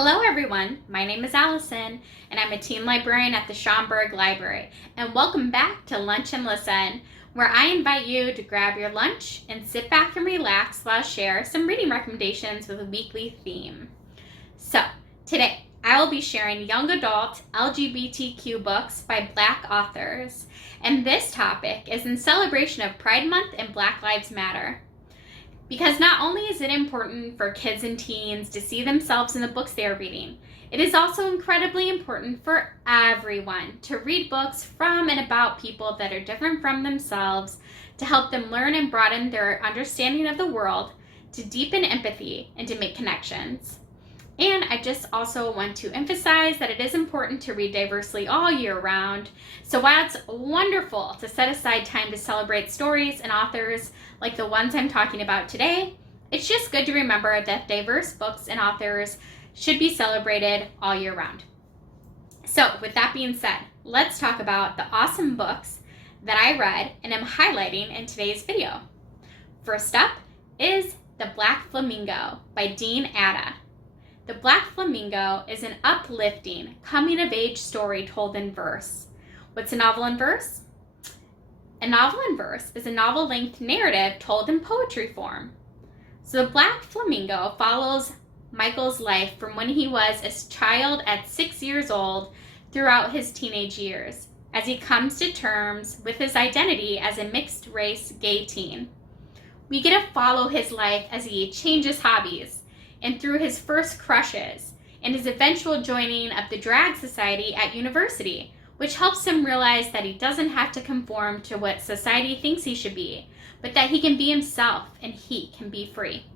Hello everyone, my name is Allison, and I'm a teen librarian at the Schaumburg Library, and welcome back to Lunch and Listen, where I invite you to grab your lunch and sit back and relax while I share some reading recommendations with a weekly theme. So, today I will be sharing young adult LGBTQ books by Black authors, and this topic is in celebration of Pride Month and Black Lives Matter. Because not only is it important for kids and teens to see themselves in the books they are reading, it is also incredibly important for everyone to read books from and about people that are different from themselves to help them learn and broaden their understanding of the world, to deepen empathy, and to make connections. And I just also want to emphasize that it is important to read diversely all year round. So while it's wonderful to set aside time to celebrate stories and authors like the ones I'm talking about today, it's just good to remember that diverse books and authors should be celebrated all year round. So with that being said, let's talk about the awesome books that I read and am highlighting in today's video. First up is The Black Flamingo by Dean Atta. The Black Flamingo is an uplifting, coming-of-age story told in verse. What's a novel in verse? A novel in verse is a novel-length narrative told in poetry form. So The Black Flamingo follows Michael's life from when he was a child at 6 years old throughout his teenage years, as he comes to terms with his identity as a mixed-race gay teen. We get to follow his life as he changes hobbies, and through his first crushes, and his eventual joining of the drag society at university, which helps him realize that he doesn't have to conform to what society thinks he should be, but that he can be himself and he can be free.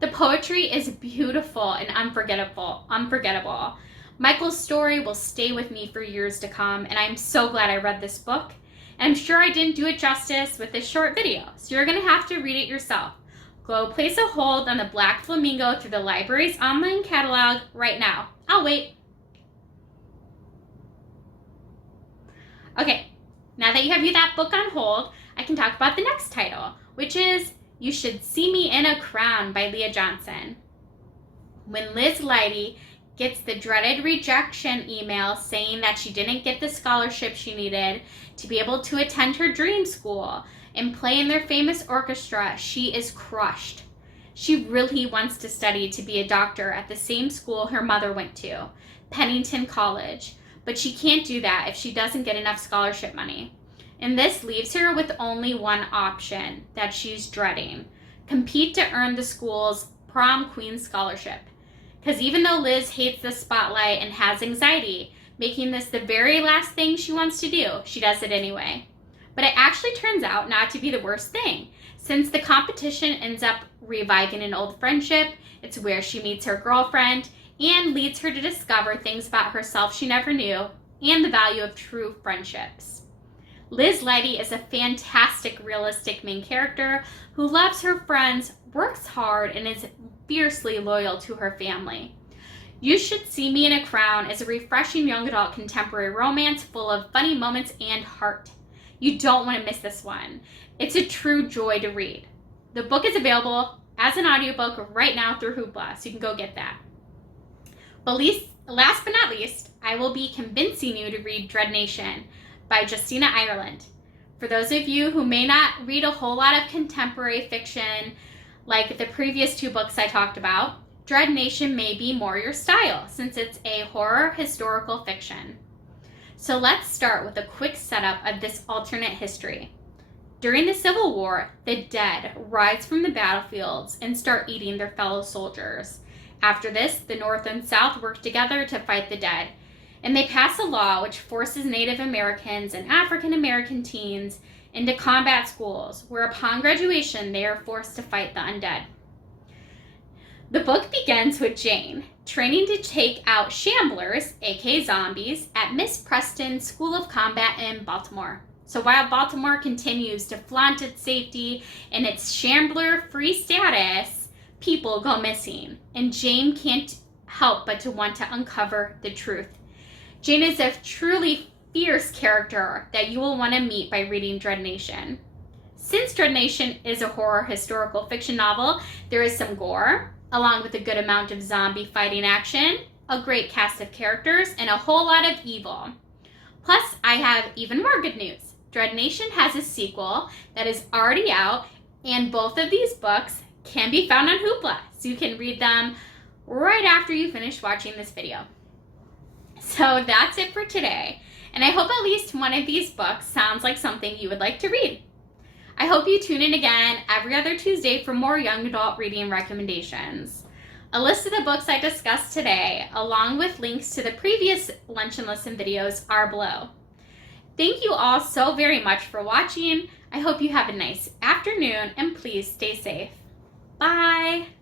The poetry is beautiful and unforgettable. Michael's story will stay with me for years to come, and I'm so glad I read this book. And I'm sure I didn't do it justice with this short video, so you're going to have to read it yourself. Go place a hold on The Black Flamingo through the library's online catalog right now. I'll wait. Okay, now that you have that book on hold, I can talk about the next title, which is You Should See Me in a Crown by Leah Johnson. When Liz Leidy gets the dreaded rejection email saying that she didn't get the scholarship she needed to be able to attend her dream school and play in their famous orchestra, she is crushed. She really wants to study to be a doctor at the same school her mother went to, Pennington College, but she can't do that if she doesn't get enough scholarship money. And this leaves her with only one option that she's dreading: compete to earn the school's prom queen scholarship. Because even though Liz hates the spotlight and has anxiety, making this the very last thing she wants to do, she does it anyway. But it actually turns out not to be the worst thing, since the competition ends up reviving an old friendship. It's where she meets her girlfriend and leads her to discover things about herself she never knew and the value of true friendships. Liz Leidy is a fantastic, realistic main character who loves her friends, works hard, and is fiercely loyal to her family. You Should See Me in a Crown is a refreshing young adult contemporary romance full of funny moments and heart. You don't want to miss this one. It's a true joy to read. The book is available as an audiobook right now through Hoopla, so you can go get that. But last but not least, I will be convincing you to read Dread Nation by Justina Ireland. For those of you who may not read a whole lot of contemporary fiction like the previous two books I talked about, Dread Nation may be more your style since it's a horror historical fiction. So let's start with a quick setup of this alternate history. During the Civil War, the dead rise from the battlefields and start eating their fellow soldiers. After this, the North and South work together to fight the dead, and they pass a law which forces Native Americans and African American teens into combat schools, where upon graduation they are forced to fight the undead. The book begins with Jane training to take out shamblers, aka zombies, at Miss Preston's School of Combat in Baltimore. So while Baltimore continues to flaunt its safety and its shambler-free status, people go missing, and Jane can't help but to want to uncover the truth. Jane is a truly fierce character that you will want to meet by reading Dread Nation. Since Dread Nation is a horror historical fiction novel, there is some gore, along with a good amount of zombie fighting action, a great cast of characters, and a whole lot of evil. Plus, I have even more good news. Dread Nation has a sequel that is already out, and both of these books can be found on Hoopla, so you can read them right after you finish watching this video. So that's it for today, and I hope at least one of these books sounds like something you would like to read. I hope you tune in again every other Tuesday for more young adult reading recommendations. A list of the books I discussed today, along with links to the previous Lunch and Listen videos, are below. Thank you all so very much for watching. I hope you have a nice afternoon, and please stay safe. Bye!